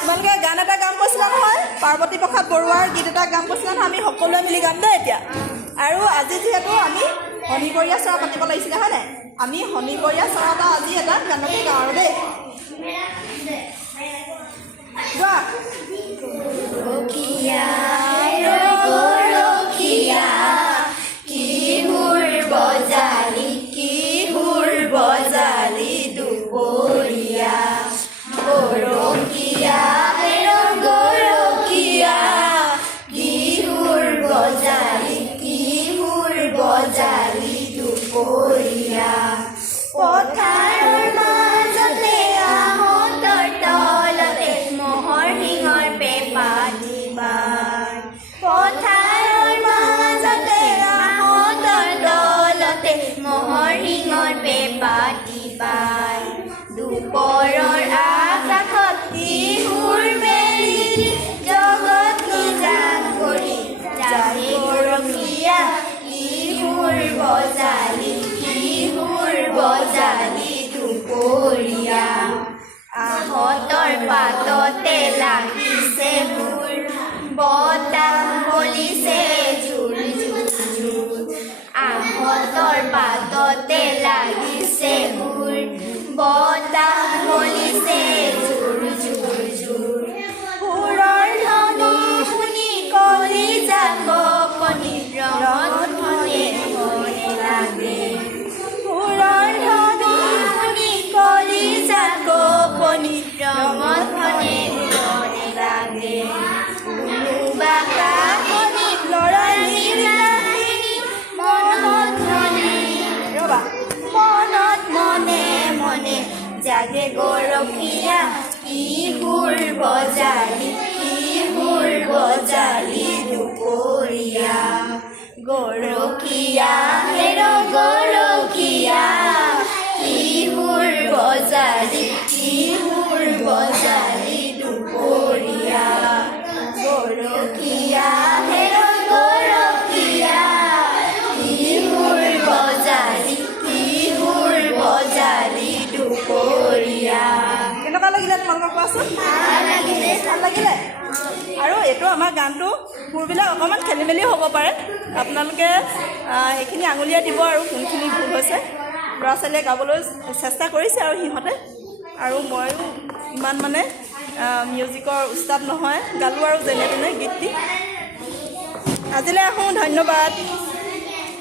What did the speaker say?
তোমালোকে গান এটা গাম কৈছিলা নহয়, পাৰ্বতী প্ৰসাদ বৰুৱাৰ গীত এটা গাম কৈছিলা নহয়, আমি সকলোৱে মিলি গাম দেই এতিয়া। আৰু আজি যিহেতু আমি শনিবৰীয়া চৰা পাতিব লাগিছিলে হয় নাই, আমি শনিবৰীয়া চৰা এটা আজি এটা গানকে গাওঁ আৰু দেই। যোৱা। বজালি দুপৰীয়া গৰখীয়া গৰখীয়া কিহুৰ বজালি দুপৰীয়া পথাৰৰ মাজতে আহঁতৰ তলতে মহৰ শিঙৰ পেপা দিবাৰ পথাৰৰ মাজতে আহঁতৰ তলতে মহৰ শিঙৰ পেপা দিবাৰ দুপৰৰ আকাশত কিহুৰ মেলি জগত নিজান কৰি যাহে গৰখীয়া কিহুৰ বজালি দুপৰীয়া আহঁতৰ পাততে লাগিছে মোৰ বতাহ বলিছে জোৰ আহঁতৰ পাততে লাগিছে মোৰ বতাহ বলিছে জোৰ সুৰৰ ধ্বনি শুনি কলিজা কঁপনি ৰঙত মনে লাগে সুৰৰ ধ্বনি শুনি কলিজা কঁপনি ৰঙত মনে লাগে কোনোবা কাহিনীত ল'ৰালিৰ কাহিনী মনত মনে জাগে গৰখীয়া কিহুৰ বজালি দুপৰীয়া গৰখীয়া গৰখীয়া কিহুৰ বজালি দুপৰীয়া গৰখীয়া গৰখীয়া কিহুৰ বজালি দুপৰীয়া। কেনেকুৱা লাগিলে তোমালোকক কোৱাচোন? ভাল লাগিলে। আৰু এইটো আমাৰ গানটো সুৰবিলাক অকণমান খেলি মেলি হ'ব পাৰে, আপোনালোকে এইখিনি আঙুলিয়াই দিব আৰু কোনখিনি ভুল হৈছে। ল'ৰা ছোৱালীয়ে গাবলৈ চেষ্টা কৰিছে আৰু সিহঁতে, আৰু ময়ো ইমান মানে মিউজিকৰ উস্তাদ নহয়, গালোঁ আৰু যেনে তেনে গীত দি। আজিলৈ আহোঁ, ধন্যবাদ।